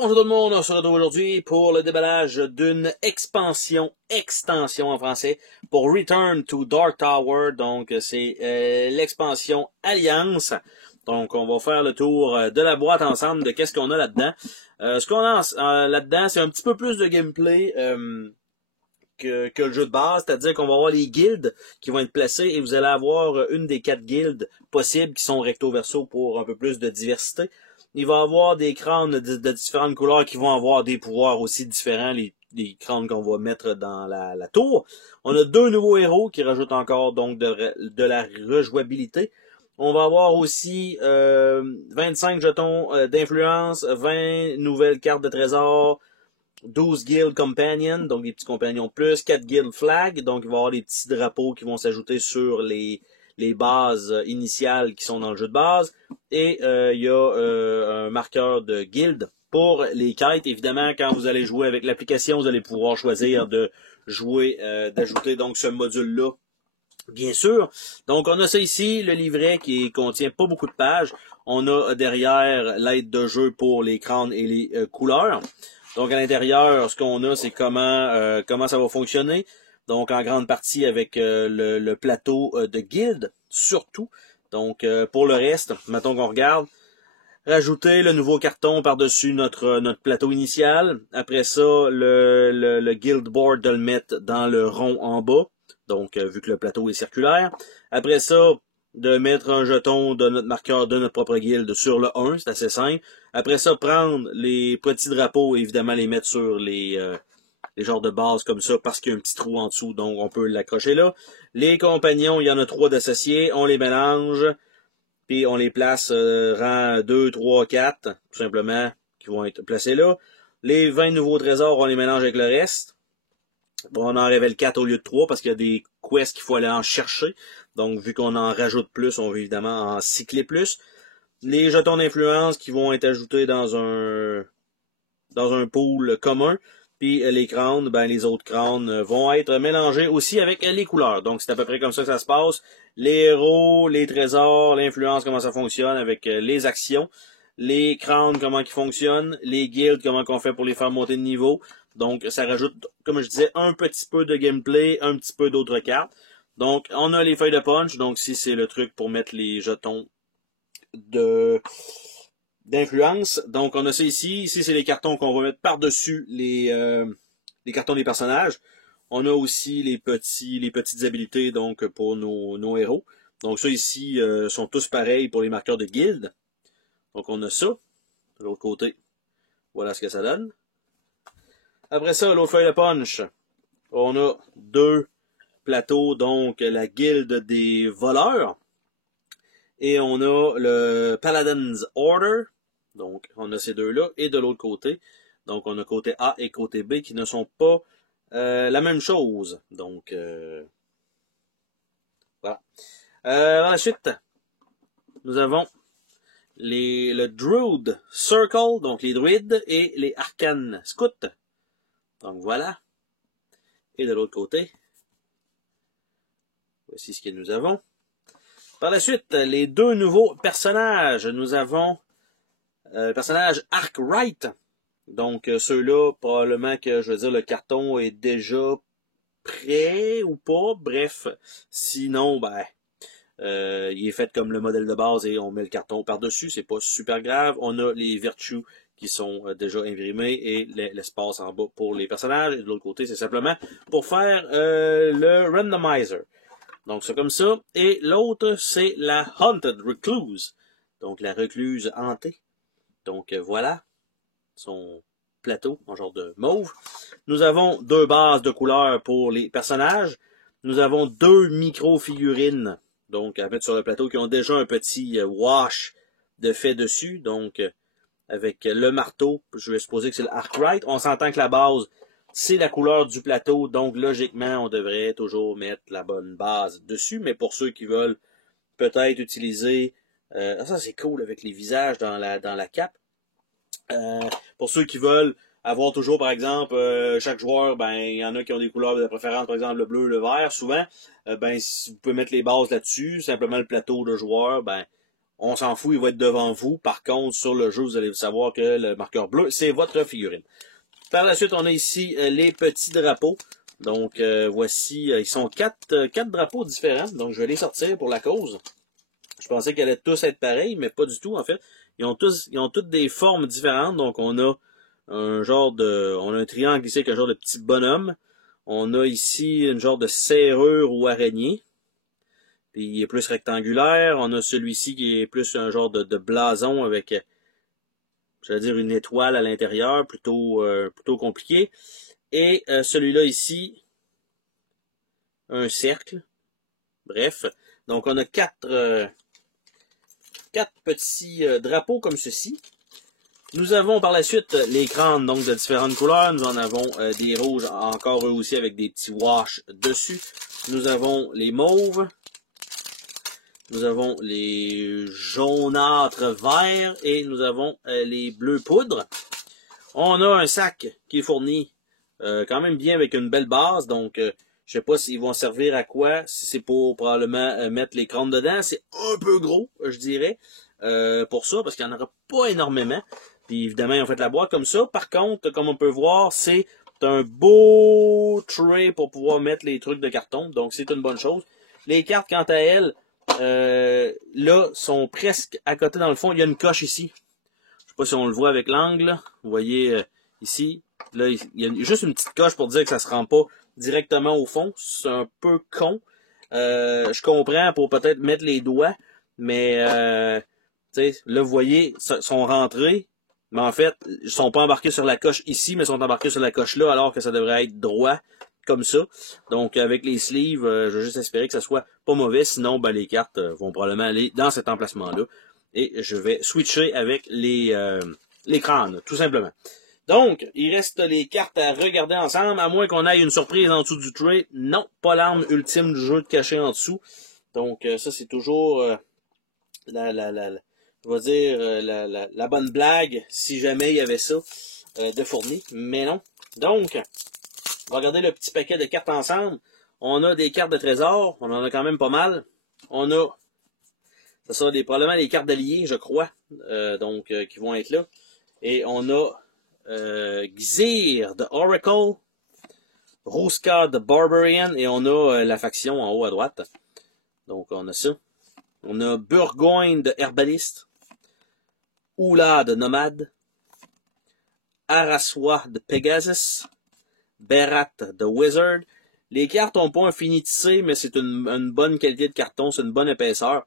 Bonjour tout le monde, on se retrouve aujourd'hui pour le déballage d'une extension en français, pour Return to Dark Tower. Donc c'est l'expansion Alliance. Donc on va faire le tour de la boîte ensemble, de qu'est-ce qu'on a là-dedans. Ce qu'on a là-dedans, c'est un petit peu plus de gameplay que le jeu de base, c'est-à-dire qu'on va avoir les guildes qui vont être placées et vous allez avoir une des 4 guildes possibles qui sont recto-verso pour un peu plus de diversité. Il va y avoir des crânes de différentes couleurs qui vont avoir des pouvoirs aussi différents, les crânes qu'on va mettre dans la tour. On a 2 nouveaux héros qui rajoutent encore donc de la rejouabilité. On va avoir aussi 25 jetons d'influence, 20 nouvelles cartes de trésor, 12 guild companions, donc des petits compagnons plus, 4 guild flag, donc il va y avoir des petits drapeaux qui vont s'ajouter sur les bases initiales qui sont dans le jeu de base, et il y a un marqueur de guild pour les quêtes. Évidemment, quand vous allez jouer avec l'application, vous allez pouvoir choisir de jouer, d'ajouter donc ce module-là, bien sûr. Donc on a ça ici, le livret qui contient pas beaucoup de pages. On a derrière l'aide de jeu pour les crânes et les couleurs. Donc à l'intérieur, ce qu'on a, c'est comment ça va fonctionner. Donc en grande partie avec le plateau de guild, surtout. Donc pour le reste, mettons qu'on regarde, rajouter le nouveau carton par-dessus notre plateau initial. Après ça, le guild board de le mettre dans le rond en bas. Donc vu que le plateau est circulaire. Après ça, de mettre un jeton de notre marqueur de notre propre guilde sur le 1, c'est assez simple. Après ça, prendre les petits drapeaux et évidemment les mettre sur les genres de bases comme ça parce qu'il y a un petit trou en dessous, donc on peut l'accrocher là. Les compagnons, il y en a 3 d'associés, on les mélange, puis on les place rang 2, 3, 4, tout simplement, qui vont être placés là. Les 20 nouveaux trésors, on les mélange avec le reste. Bon, on en révèle 4 au lieu de 3 parce qu'il y a des quests qu'il faut aller en chercher. Donc, vu qu'on en rajoute plus, on veut évidemment en cycler plus. Les jetons d'influence qui vont être ajoutés dans un pool commun. Puis les crânes, ben les autres crânes vont être mélangés aussi avec les couleurs. Donc, c'est à peu près comme ça que ça se passe. Les héros, les trésors, l'influence, comment ça fonctionne avec les actions. Les crânes, comment ils fonctionnent. Les guildes, comment on fait pour les faire monter de niveau. Donc, ça rajoute, comme je disais, un petit peu de gameplay, un petit peu d'autres cartes. Donc, on a les feuilles de punch. Donc, si c'est le truc pour mettre les jetons d'influence. Donc, on a ça ici. Ici, c'est les cartons qu'on va mettre par-dessus les cartons des personnages. On a aussi les petites habilités donc pour nos héros. Donc, ça ici sont tous pareils pour les marqueurs de guilde. Donc, on a ça. De l'autre côté, voilà ce que ça donne. Après ça, l'autre feuille de punch, on a 2 plateaux, donc la guilde des voleurs. Et on a le Paladin's Order. Donc, on a ces deux-là. Et de l'autre côté, donc on a côté A et côté B qui ne sont pas la même chose. Donc, voilà. Ensuite, nous avons le Druid Circle, donc les druides, et les Arcane Scouts. Donc voilà. Et de l'autre côté, voici ce que nous avons. Par la suite, les 2 nouveaux personnages. Nous avons le personnage Arkwright. Donc ceux-là, probablement que, je veux dire, le carton est déjà prêt ou pas. Bref, sinon, ben, il est fait comme le modèle de base et on met le carton par-dessus. C'est pas super grave. On a les vertus qui sont déjà imprimés et l'espace en bas pour les personnages. Et de l'autre côté, c'est simplement pour faire le randomizer. Donc c'est comme ça. Et l'autre, c'est la Haunted Recluse. Donc la recluse hantée. Donc voilà son plateau en genre de mauve. Nous avons 2 bases de couleurs pour les personnages. Nous avons 2 micro-figurines donc à mettre sur le plateau qui ont déjà un petit wash de fait dessus. Donc avec le marteau, je vais supposer que c'est le Arkwright. On s'entend que la base, c'est la couleur du plateau, donc logiquement, on devrait toujours mettre la bonne base dessus. Mais pour ceux qui veulent peut-être utiliser... ça, c'est cool avec les visages dans la cape. Pour ceux qui veulent avoir toujours, par exemple, chaque joueur, ben il y en a qui ont des couleurs de préférence, par exemple le bleu, le vert, souvent, ben si vous pouvez mettre les bases là-dessus, simplement le plateau de joueur, ben on s'en fout, il va être devant vous. Par contre, sur le jeu, vous allez savoir que le marqueur bleu, c'est votre figurine. Par la suite, on a ici les petits drapeaux. Donc, voici, ils sont quatre drapeaux différents. Donc, je vais les sortir pour la cause. Je pensais qu'ils allaient tous être pareils, mais pas du tout, en fait. Ils ont toutes des formes différentes. Donc, on a un triangle ici avec un genre de petit bonhomme. On a ici une genre de serrure ou araignée. Puis, il est plus rectangulaire. On a celui-ci qui est plus un genre de blason avec, j'allais dire, une étoile à l'intérieur, plutôt compliqué. Et celui-là ici, un cercle. Bref, donc on a quatre petits drapeaux comme ceci. Nous avons par la suite les crânes donc de différentes couleurs. Nous en avons des rouges, encore eux aussi avec des petits wash dessus. Nous avons les mauves. Nous avons les jaunâtres verts et nous avons les bleus poudre. On a un sac qui est fourni quand même bien avec une belle base. Donc, je sais pas s'ils vont servir à quoi. Si c'est pour probablement mettre les crânes dedans. C'est un peu gros, je dirais, pour ça, parce qu'il n'y en aura pas énormément. Puis évidemment, ils ont fait la boîte comme ça. Par contre, comme on peut voir, c'est un beau tray pour pouvoir mettre les trucs de carton. Donc, c'est une bonne chose. Les cartes, quant à elles, là, sont presque à côté dans le fond. Il y a une coche ici. Je sais pas si on le voit avec l'angle. Vous voyez ici. Là, il y a juste une petite coche pour dire que ça se rend pas directement au fond. C'est un peu con. Je comprends pour peut-être mettre les doigts. Mais, tu sais, là, vous voyez, ils sont rentrés. Mais en fait, ils sont pas embarqués sur la coche ici, mais ils sont embarqués sur la coche là, alors que ça devrait être droit, comme ça. Donc, avec les sleeves, je vais juste espérer que ça soit pas mauvais. Sinon, ben, les cartes vont probablement aller dans cet emplacement-là. Et je vais switcher avec les crânes, tout simplement. Donc, il reste les cartes à regarder ensemble, à moins qu'on aille une surprise en dessous du tray. Non, pas l'arme ultime du jeu de cacher en dessous. Donc, ça, c'est toujours je vais dire la bonne blague, si jamais il y avait ça de fourni. Mais non. Donc, on va regarder le petit paquet de cartes ensemble. On a des cartes de trésor. On en a quand même pas mal. On a, ça sera probablement les cartes d'alliés, je crois. Qui vont être là. Et on a Xir de Oracle, Ruska de Barbarian, et on a la faction en haut à droite. Donc on a ça. On a Burgoyne de Herbaliste, Oula de Nomade, Araswa de Pegasus, Berat de Wizard. Les cartes n'ont pas un finitissé, mais c'est une bonne qualité de carton, c'est une bonne épaisseur.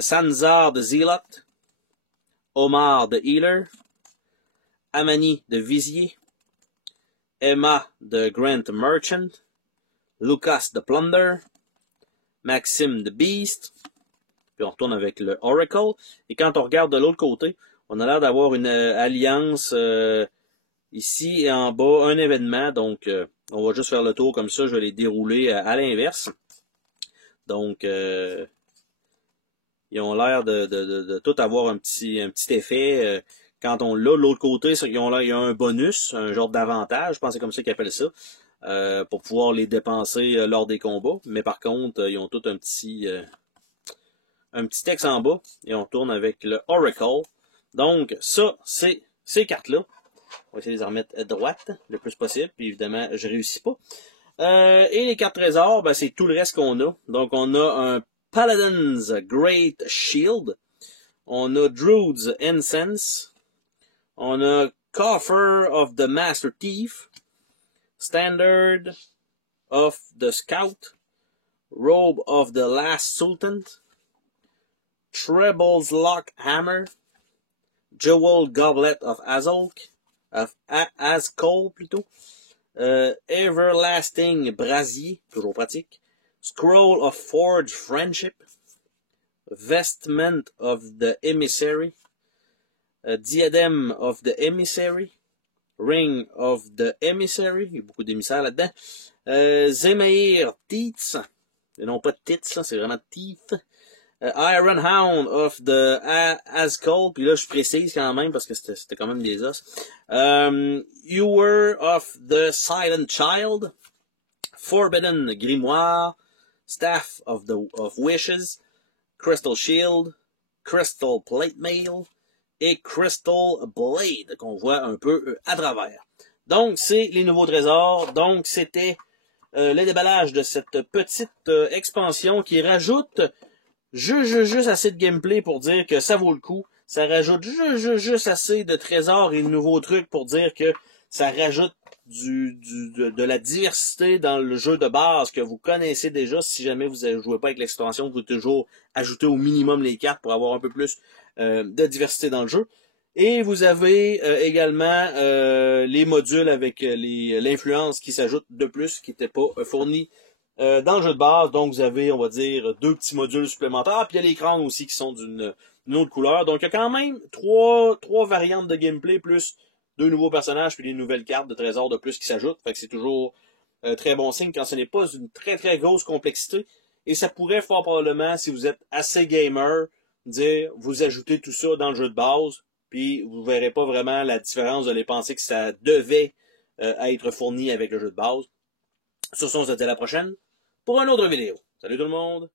Sanzar de Zealot, Omar de Healer, Amani de Vizier, Emma de Grant Merchant, Lucas de Plunder, Maxime de Beast, puis on retourne avec le Oracle. Et quand on regarde de l'autre côté, on a l'air d'avoir une alliance ici et en bas, un événement. Donc, on va juste faire le tour comme ça. Je vais les dérouler à l'inverse. Donc, ils ont l'air de tout avoir un petit effet. Quand on l'a de l'autre côté, c'est qu'il y a un bonus, un genre d'avantage, je pense que c'est comme ça qu'ils appellent ça, pour pouvoir les dépenser lors des combats. Mais par contre, ils ont tout un petit texte en bas, et on tourne avec le Oracle. Donc, ça, c'est ces cartes-là. On va essayer de les remettre à droite le plus possible, puis évidemment, je réussis pas. Et les cartes trésors, ben, c'est tout le reste qu'on a. Donc, on a un Paladin's Great Shield, on a Druid's Incense, on a Coffer of the Master Thief, Standard of the Scout, Robe of the Last Sultan, Treble's Lock Hammer, Jewel Goblet of Azulk, Azkol plutôt, Everlasting Brasier, toujours pratique, Scroll of Forged Friendship, Vestment of the Emissary, Diadem of the Emissary, Ring of the Emissary, il y a beaucoup d'émissaires là-dedans, Zemair Teeth, et non pas Tits, c'est vraiment Teeth, Iron Hound of the Azkol, puis là je précise quand même parce que c'était quand même des os, Ewer of the Silent Child, Forbidden Grimoire, Staff of Wishes, Crystal Shield, Crystal Plate Mail et Crystal Blade qu'on voit un peu à travers. Donc, c'est les nouveaux trésors. Donc, c'était le déballage de cette petite expansion qui rajoute juste assez de gameplay pour dire que ça vaut le coup. Ça rajoute juste assez de trésors et de nouveaux trucs pour dire que ça rajoute de la diversité dans le jeu de base que vous connaissez déjà. Si jamais vous ne jouez pas avec l'extension, vous pouvez toujours ajouter au minimum les cartes pour avoir un peu plus de diversité dans le jeu. Et vous avez également les modules avec l'influence qui s'ajoute de plus, qui n'était pas fourni dans le jeu de base. Donc vous avez, on va dire, 2 petits modules supplémentaires. Puis il y a les crânes aussi qui sont d'une autre couleur. Donc il y a quand même trois variantes de gameplay, plus 2 nouveaux personnages, puis des nouvelles cartes de trésors de plus qui s'ajoutent. Fait que c'est toujours très bon signe quand ce n'est pas une très très grosse complexité. Et ça pourrait fort probablement, si vous êtes assez gamer, dire vous ajoutez tout ça dans le jeu de base. Puis vous ne verrez pas vraiment la différence de les penser que ça devait être fourni avec le jeu de base. Sur ce, on se dit à la prochaine pour une autre vidéo. Salut tout le monde!